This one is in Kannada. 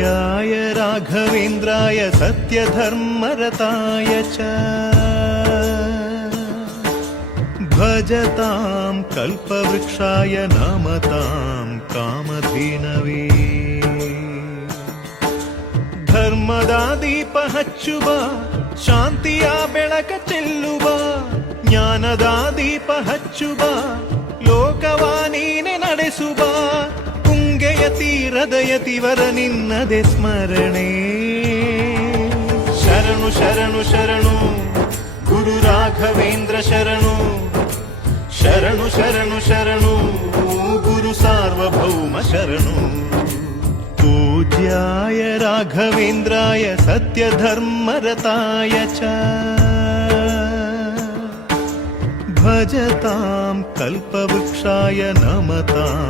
पूज्याय राघवेन्द्राय सत्यधर्मरताय च भजतां कल्पवृक्षाय नमतां कामधेनवे ಧರ್ಮದ ದೀಪ ಹಚ್ಚುವ ಶಾಂತಿಯ ಬೆಳಕ ಚೆಲ್ಲುವ ಜ್ಞಾನದ ದೀಪ ಹಚ್ಚುವ ಲೋಕವ ನೀನೆ ನಡೆಸುವ ತುಂಗೆಯ ತೀರದ ಯತಿವರ ನಿನ್ನದೆ ಸ್ಮರಣೆ ಶರಣು ಶರಣು ಶರಣು ಗುರು ರಾಘವೇಂದ್ರ ಶರಣು ಶರಣು ಶರಣು ಶರಣು ಗುರು ಸಾರ್ವಭೌಮ ಶರಣು पूज्याय राघवेन्द्राय सत्यधर्मरताय च भजतां कल्पवृक्षाय नमताम्